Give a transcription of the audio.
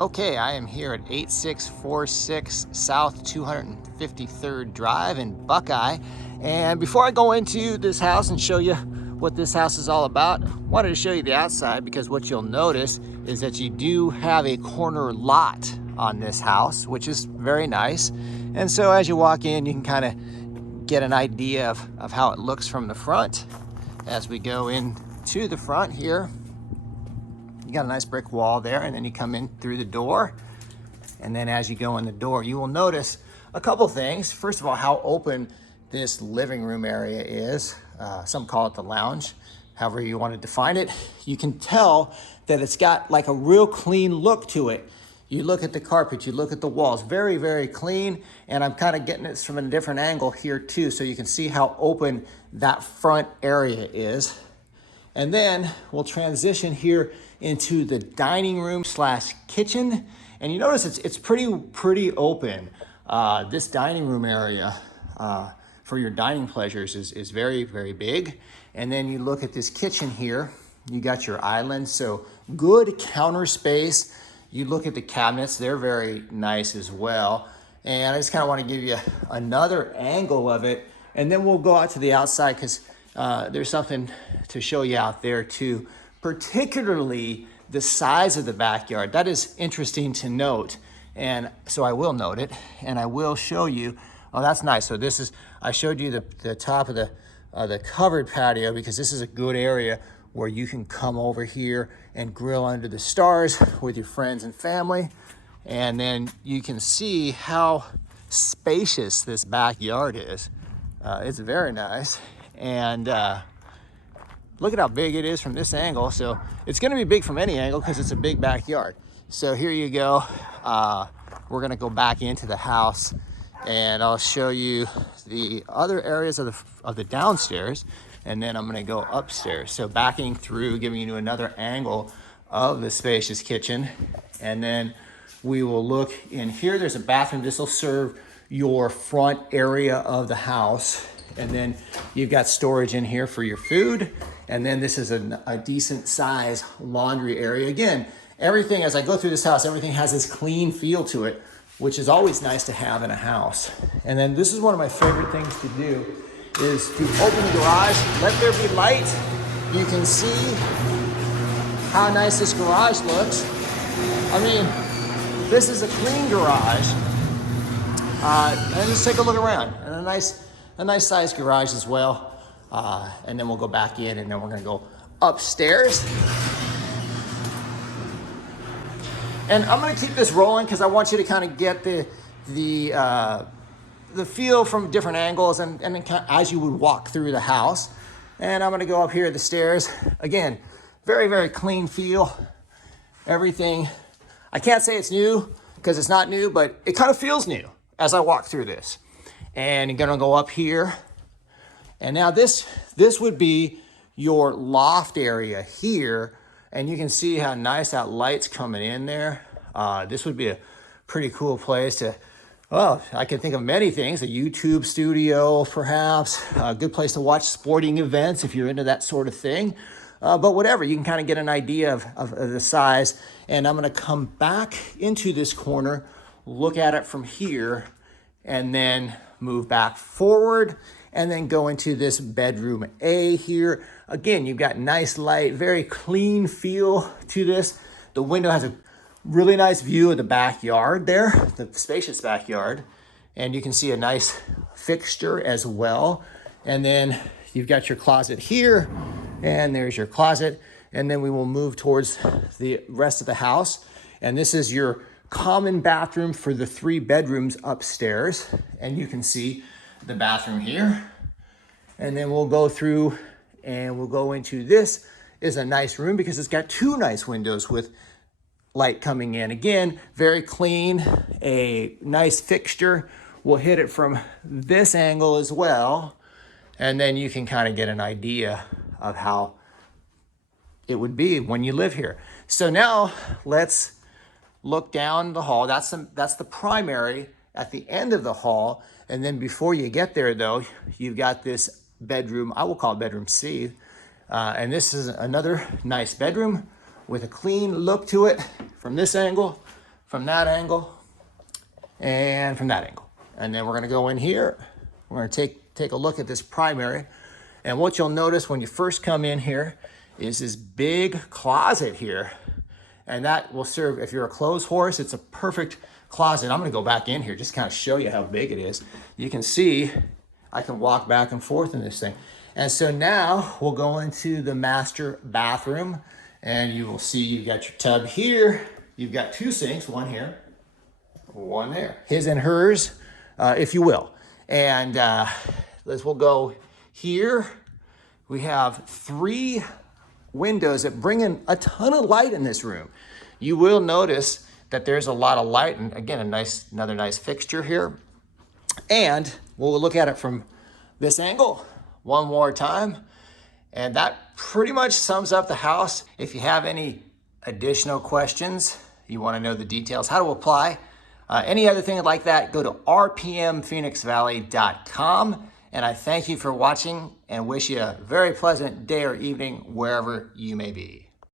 Okay, I am here at 8646 South 253rd Drive in Buckeye. And before I go into this house and show you what this house is all about, I wanted to show you the outside because what you'll notice is that you do have a corner lot on this house, which is very nice. And so as you walk in, you can kind of get an idea of how it looks from the front. As we go into the front here, you got a nice brick wall there, and then you come in through the door. And then as you go in the door, you will notice a couple things. First of all, how open this living room area is. Some call it the lounge, however you want to define it. You can tell that it's got like a real clean look to it. You look at the carpet, you look at the walls, very, very clean. And I'm kind of getting it from a different angle here too, so you can see how open that front area is. And then we'll transition here into the dining room slash kitchen. And you notice it's pretty open. This dining room area for your dining pleasures is very, very big. And then you look at this kitchen here, you got your island, so good counter space. You look at the cabinets, they're very nice as well. And I just kind of want to give you another angle of it. And then we'll go out to the outside because there's something to show you out there too, particularly the size of the backyard. That is interesting to note. And so I will note it and I will show you. Oh, that's nice. So this is, I showed you the top of the covered patio because this is a good area where you can come over here and grill under the stars with your friends and family. And then you can see how spacious this backyard is. It's very nice. And look at how big it is from this angle. So it's gonna be big from any angle because it's a big backyard. So here you go. We're gonna go back into the house and I'll show you the other areas of the downstairs, and then I'm gonna go upstairs. So backing through, giving you another angle of the spacious kitchen. And then we will look in here. There's a bathroom. This will serve your front area of the house. And then you've got storage in here for your food. And then this is a decent size laundry area. Again, everything, as I go through this house, everything has this clean feel to it, which is always nice to have in a house. And then this is one of my favorite things to do is to open the garage, let there be light. You can see how nice this garage looks. I mean, this is a clean garage. And just take a look around. And a nice sized garage as well. And then we'll go back in and then we're gonna go upstairs. And I'm gonna keep this rolling because I want you to kind of get the feel from different angles and then as you would walk through the house. And I'm gonna go up here the stairs. Again, very, very clean feel. Everything, I can't say it's new because it's not new, but it kind of feels new as I walk through this. And you're gonna go up here. And now this would be your loft area here. And you can see how nice that light's coming in there. This would be a pretty cool place to, well, I can think of many things. A YouTube studio, perhaps. A good place to watch sporting events if you're into that sort of thing. But whatever, you can kind of get an idea of the size. And I'm gonna come back into this corner, look at it from here, and then move back forward and then go into this bedroom A here. Again, you've got nice light, very clean feel to this. The window has a really nice view of the backyard there, the spacious backyard. And you can see a nice fixture as well. And then you've got your closet here and there's your closet. And then we will move towards the rest of the house. And this is your common bathroom for the 3 bedrooms upstairs. And you can see the bathroom here. And then we'll go through and we'll go into this is a nice room because it's got 2 nice windows with light coming in. Again, very clean, a nice fixture. We'll hit it from this angle as well. And then you can kind of get an idea of how it would be when you live here. So now let's look down the hall. That's the primary at the end of the hall. And then before you get there though, you've got this bedroom, I will call it bedroom C. And this is another nice bedroom with a clean look to it from this angle. from that angle, and from that angle. And then we're gonna go in here. We're gonna take a look at this primary. And what you'll notice when you first come in here is this big closet here. And that will serve, if you're a clothes horse, it's a perfect closet. I'm gonna go back in here, just kind of show you how big it is. You can see, I can walk back and forth in this thing. And so now we'll go into the master bathroom, and you will see you've got your tub here. You've got two sinks, one here, one there. His and hers, if you will. And we'll go here. We have 3 windows that bring in a ton of light in this room. You will notice that there's a lot of light, and again, another nice fixture here. And we'll look at it from this angle one more time. And that pretty much sums up the house. If you have any additional questions, you want to know the details, how to apply, any other thing like that, go to rpmphoenixvalley.com. And I thank you for watching and wish you a very pleasant day or evening wherever you may be.